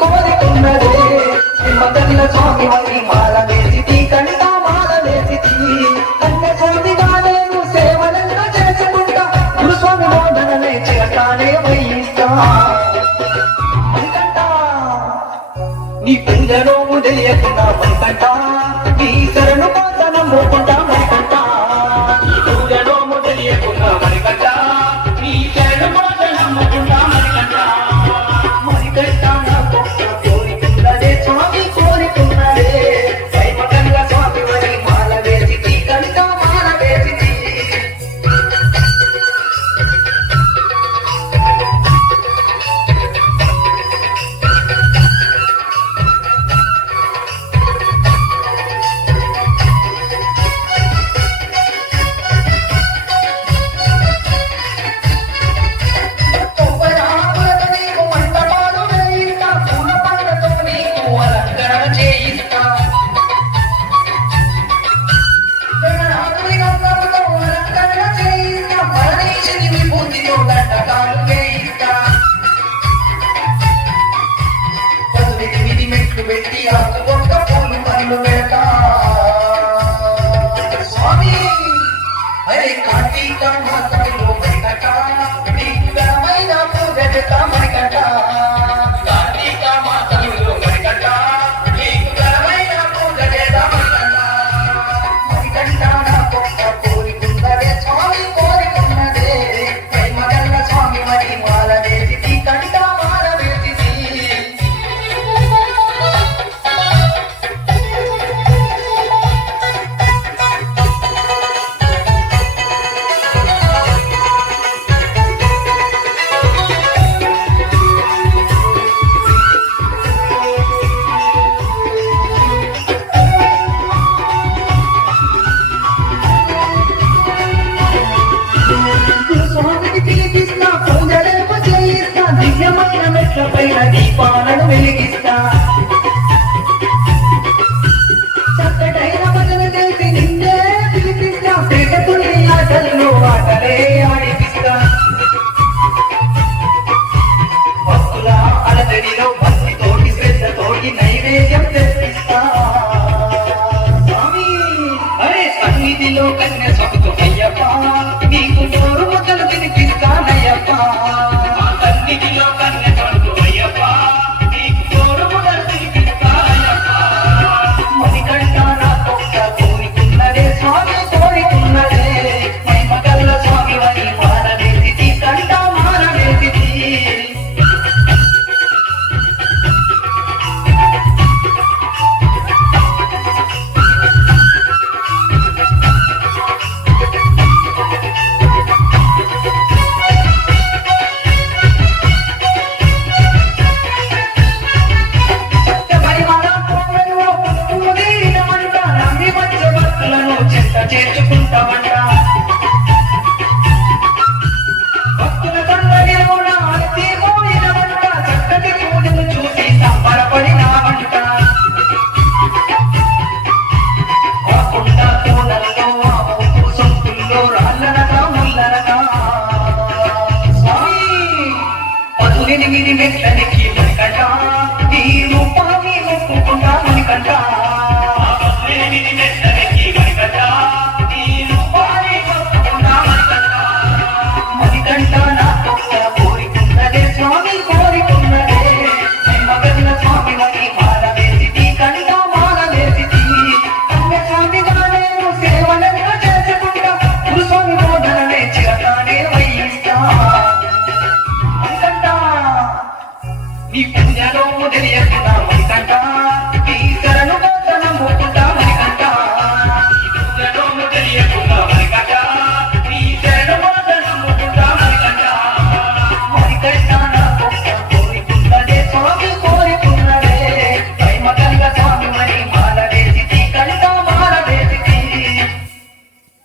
కోరుకున్నదే నిమ్మగల్ల స్వామి వారి మాల వేసి కంట మాల వేసి కన్య స్వామిగా నేను సేవలంగా చేసుకుంటా గురుస్వామి బోధనలే చేస్తానే వహిస్తా మణికంఠ నీ పూజలో తెలియకుండా మణికంఠ నీ శరణు పాదన మోకుంటా మణికంఠ నీ పూజలో తెలియకుండా మణికంఠ నీ శరణు పాదన మోకుంటా మణికంఠ మణికంఠ నా కొత్త కోరికున్నదే స్వామి కోరికున్నదే దైవగల్ల స్వామి వరి మాల వేసి కంట మాల వేసి పెట్టి ఒక్క పూలు పనులు పెడతా స్వామి అరే కార్తీక మాసంలో మణికంఠ నీకు ఘనమైన పూజ చేస్తా మణికంఠ కార్తీక మాసంలో మణికంఠ నీకు ఘనమైన పూజ చేస్తా మణికంఠ మణికంఠ నా కొత్త కోరికున్నదే స్వామి కోరికున్నదే ప్రేమగల్ల స్వామి మరి మాల వేసి కంట మాల వేసి దివ్యమైన మెట్ల పైన దీపాలను వెలిగిస్తా చక్కటైన భజన చేసి నిన్నే పిలిపిస్తా పేటతుల్లి ఆటల్లో ఆటలే ఆడిపిస్తా భక్తుల అలజడిలో భక్తితోటి శ్రద్ధతోటి నైవేద్యం తెప్పిస్తా స్వామి అరే సన్నిధిలో కన్య స్వామితో అయ్యప్ప నీకు నోరు మొదలు తినిపిస్తానయ్యప్ప సన్నిధిలో కన్య స్వామితో అయ్యప్ప నీకు నోరు మొదలు తినిపిస్తానయ్యప్ప మణికంఠ నా కొత్త కోరికున్నదే స్వామి కోరికున్నదే మహిమగల్ల స్వామి వరి మాల వేసి కంట మాల వేసి చేసుకుంటామంట భక్తుల సందర్యమున ఆరతి మోయినమంట చక్కటి పూజను చూసి సంబరపడినామంట కాకుండా తోడల్లో సొంతుల్లో రాళ్ళనగా ముల్లనగా స్వామి 18 మెట్లనికి మణికంఠ నీ రూపాన్ని మొక్కుకుంటా మణికంఠ 18 మెట్లనికి మణికంఠ మణికంఠ నా కొత్త కోరికున్నదే స్వామి కోరికున్నదే మగన్న స్వామి మరి మాల వేసి కంట మాల వేసి కన్య స్వామిగా నేను సేవలంగా చేసుకుంటా గురుస్వామి బోధనలే చిరకానే వహిస్తా మణికంఠ నీ పూజలో తెలియకుండా మణికంఠ